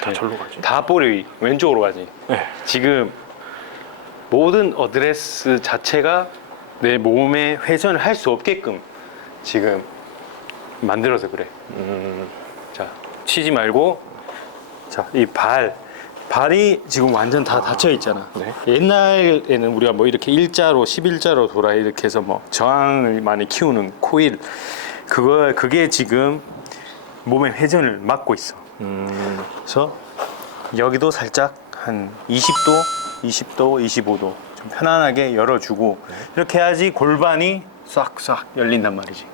다 절로 가지. 다 볼이 왼쪽으로 가지. 네. 지금 모든 어드레스 자체가 내 몸의 회전을 할 수 없게끔 지금 만들어서 그래. 음. 자, 치지 말고 자, 이 발. 발이 지금 완전 다 닫혀 있잖아. 네. 옛날에는 우리가 뭐 이렇게 일자로 11자로 돌아 이렇게 해서 뭐 저항을 많이 키우는 코일 그거 그게 지금 몸의 회전을 막고 있어. 음. 그래서 여기도 살짝 한 20도, 20도, 25도 좀 편안하게 열어주고 이렇게 해야지 골반이 싹싹 열린단 말이지.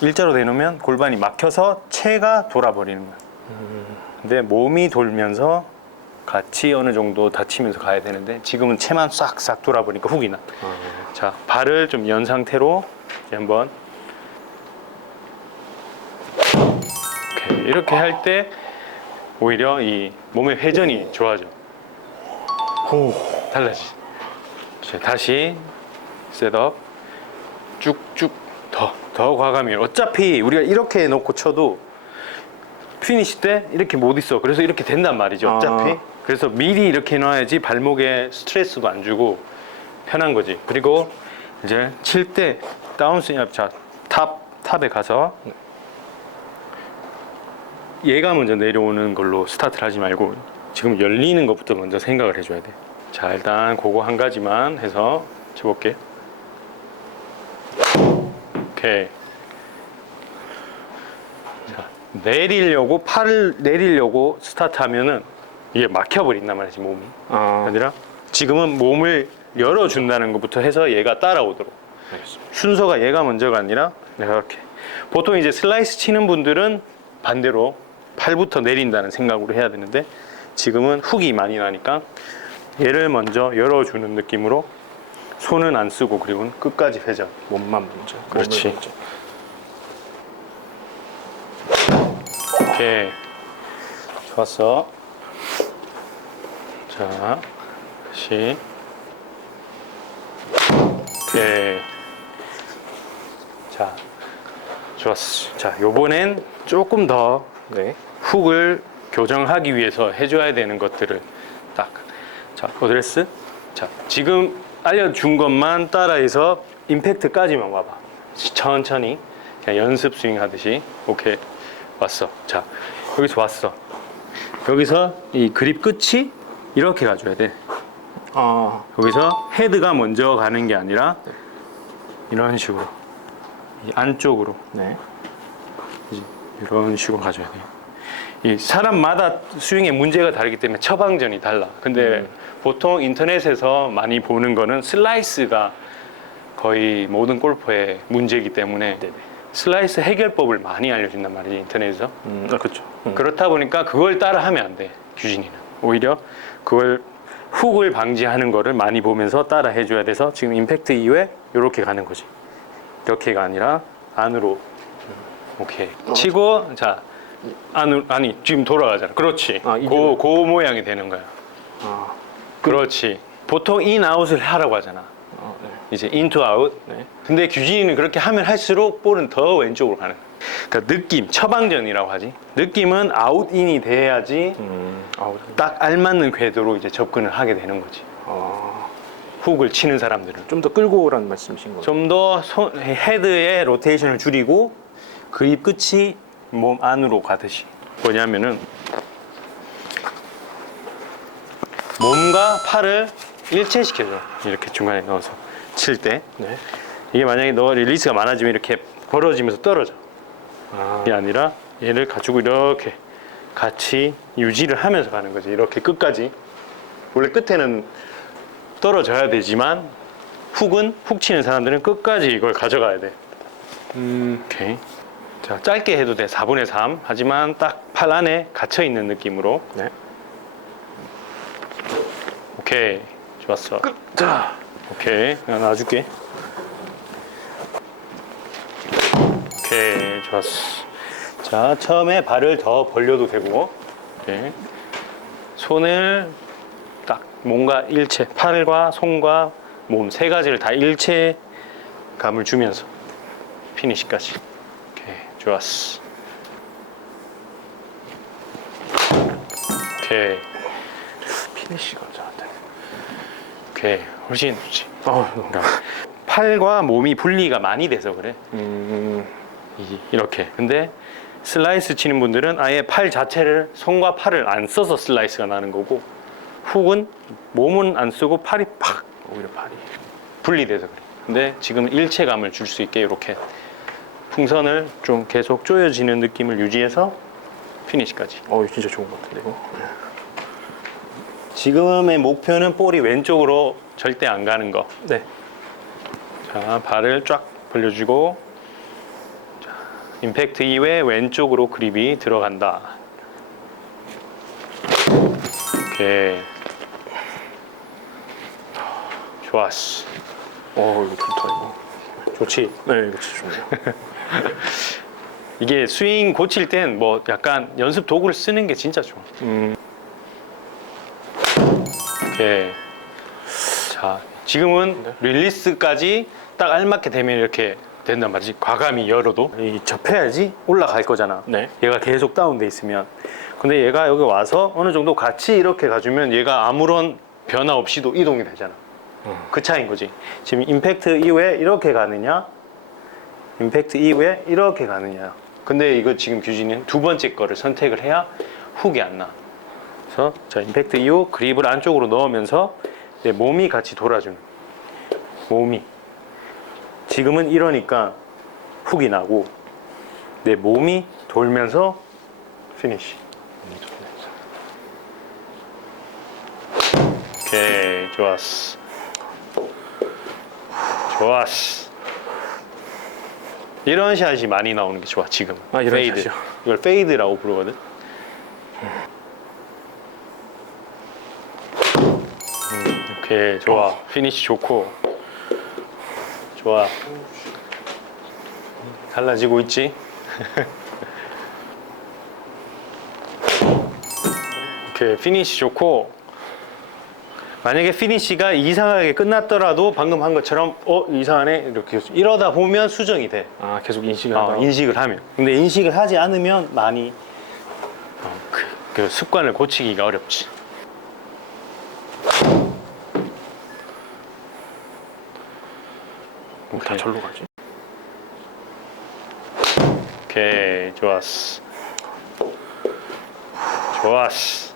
일자로 대놓으면 골반이 막혀서 체가 돌아버리는 거야. 근데 몸이 돌면서 같이 어느 정도 다치면서 가야 되는데 지금은 체만 싹싹 돌아버리니까 훅이 나. 아. 자, 발을 좀 연 상태로 이제 한번 오케 이. 이렇게 할 때 오히려 이 몸의 회전이 좋아져. 오. 달라지. 자, 다시 셋업 쭉쭉 더, 더 과감히. 어차피 우리가 이렇게 놓고 쳐도 피니시 때 이렇게 못 있어. 그래서 이렇게 된단 말이죠. 어차피. 아. 그래서 미리 이렇게 놔야지 발목에 스트레스도 안 주고 편한 거지. 그리고 이제 칠 때 다운스윙, 자, 탑, 탑에 가서 얘가 먼저 내려오는 걸로 스타트를 하지 말고 지금 열리는 것부터 먼저 생각을 해줘야 돼. 자, 일단 그거 한 가지만 해서 쳐볼게. 오케이. 자, 내리려고 팔을 내리려고 스타트하면은 이게 막혀버린단 말이지 몸이. 아. 아니라 지금은 몸을 열어준다는 것부터 해서 얘가 따라오도록. 알겠습니다. 순서가 얘가 먼저가 아니라 내가 이렇게 보통 이제 슬라이스 치는 분들은 반대로 팔부터 내린다는 생각으로 해야 되는데 지금은 훅이 많이 나니까 얘를 먼저 열어주는 느낌으로 손은 안 쓰고 그리고 끝까지 회전 몸만 먼저. 그렇지. 먼저. 오케이 좋았어 자 다시 오케이 자 좋았어 자 요번엔 조금 더 네. 훅을 교정하기 위해서 해줘야 되는 것들을 딱. 자, 어드레스. 자, 지금 알려준 것만 따라해서 임팩트까지만 와봐. 천천히. 그냥 연습 스윙 하듯이. 오케이. 왔어. 자, 여기서 왔어. 여기서 이 그립 끝이 이렇게 가줘야 돼. 아. 여기서 헤드가 먼저 가는 게 아니라 이런 식으로. 이 안쪽으로. 네. 이런 식으로 가져야 돼요. 이 사람마다 스윙의 문제가 다르기 때문에 처방전이 달라. 근데 보통 인터넷에서 많이 보는 거는 슬라이스가 거의 모든 골퍼의 문제이기 때문에 네네. 슬라이스 해결법을 많이 알려준단 말이지 인터넷에서. 음. 아, 그렇죠. 음. 그렇다 보니까 그걸 따라 하면 안 돼. 규진이는 오히려 그걸 훅을 방지하는 거를 많이 보면서 따라 해줘야 돼서 지금 임팩트 이후에 이렇게 가는 거지. 이렇게가 아니라 안으로. 오케이. 치고 자 안으로 아니 지금 돌아가잖아. 그렇지. 아, 이대로? 그, 그 모양이 되는 거야. 아. 그렇지. 보통 인 아웃을 하라고 하잖아. 아, 네. 이제 인투 아웃. 네. 근데 규진이는 그렇게 하면 할수록 볼은 더 왼쪽으로 가는 거야. 그러니까 느낌, 처방전이라고 하지. 느낌은 아웃인이 돼야지 음. 아우. 딱 알맞는 궤도로 이제 접근을 하게 되는 거지. 아. 훅을 치는 사람들은 좀더 끌고 오라는 말씀이신 거죠? 좀더 헤드의 로테이션을 줄이고 그립 끝이 몸 안으로 가듯이. 뭐냐면은 몸과 팔을 일체시켜줘. 이렇게 중간에 넣어서. 칠 때. 네. 이게 만약에 너 릴리스가 많아지면 이렇게 벌어지면서 떨어져. 아. 이게 아니라 얘를 가지고 이렇게 같이 유지를 하면서 가는 거지. 이렇게 끝까지. 원래 끝에는 떨어져야 되지만 훅은 훅 치는 사람들은 끝까지 이걸 가져가야 돼. 음. 오케이 자 짧게 해도 돼. 4분의 3 하지만 딱 팔 안에 갇혀 있는 느낌으로. 네. 오케이. 좋았어. 자. 오케이. 나 놔줄게. 오케이. 좋았어. 자 처음에 발을 더 벌려도 되고. 오케이. 손을 딱 뭔가 일체 팔과 손과 몸 세 가지를 다 일체감을 주면서 피니시까지 좋았어. 오케이. 피니쉬가 저한테. 오케이. 훨씬 좋지. 어, 그러니까 팔과 몸이 분리가 많이 돼서 그래. 음, 이- 이렇게. 근데 슬라이스 치는 분들은 아예 팔 자체를 손과 팔을 안 써서 슬라이스가 나는 거고 훅은 몸은 안 쓰고 팔이 팍 오히려 팔이. 분리돼서 그래. 근데 지금 일체감을 줄 수 있게 이렇게 풍선을 좀 계속 조여지는 느낌을 유지해서 피니시까지 어, 이거 진짜 좋은 것 같은데 이거. 지금의 목표는 볼이 왼쪽으로 절대 안 가는 거 네. 자, 발을 쫙 벌려주고 자, 임팩트 이후에 왼쪽으로 그립이 들어간다. 오케이. 좋았어. 어, 이거 좋다 이거. 좋지. 네, 진짜 좋네요. 이게 스윙 고칠 땐 뭐 약간 연습 도구를 쓰는 게 진짜 좋아. 음, 오케이. 자, 지금은 네. 릴리스까지 딱 알맞게 되면 이렇게 된단 말이지. 과감히 열어도 이 접해야지 올라갈 거잖아. 네. 얘가 계속 다운돼 있으면. 근데 얘가 여기 와서 어느 정도 같이 이렇게 가주면 얘가 아무런 변화 없이도 이동이 되잖아. 음. 그 차이인 거지. 지금 임팩트 이후에 이렇게 가느냐, 임팩트 이후에 이렇게 가느냐. 근데 이거 지금 규진이는 두 번째 거를 선택을 해야 훅이 안 나. 그래서 자 임팩트 이후 그립을 안쪽으로 넣으면서 내 몸이 같이 돌아주는. 몸이. 지금은 이러니까 훅이 나고 내 몸이 돌면서 피니시. 오케이 좋았어. 좋았어. 이런 샷이 많이 나오는 게 좋아 지금. 아, 이런 페이드. 샷이요? 이걸 페이드라고 부르거든. 음, 오케이 좋아. 피니시 좋고. 좋아. 달라지고 있지? 오케이 피니시 좋고 만약에 피니시가 이상하게 끝났더라도 방금 한 것처럼 어 이상하네 이렇게 이러다 보면 수정이 돼. 아, 계속 인식을 어, 하다. 인식을 하면. 근데 인식을 하지 않으면 많이 어, 그, 그 습관을 고치기가 어렵지. 어, 다 절로 가지. 오케이 좋았어. 좋았어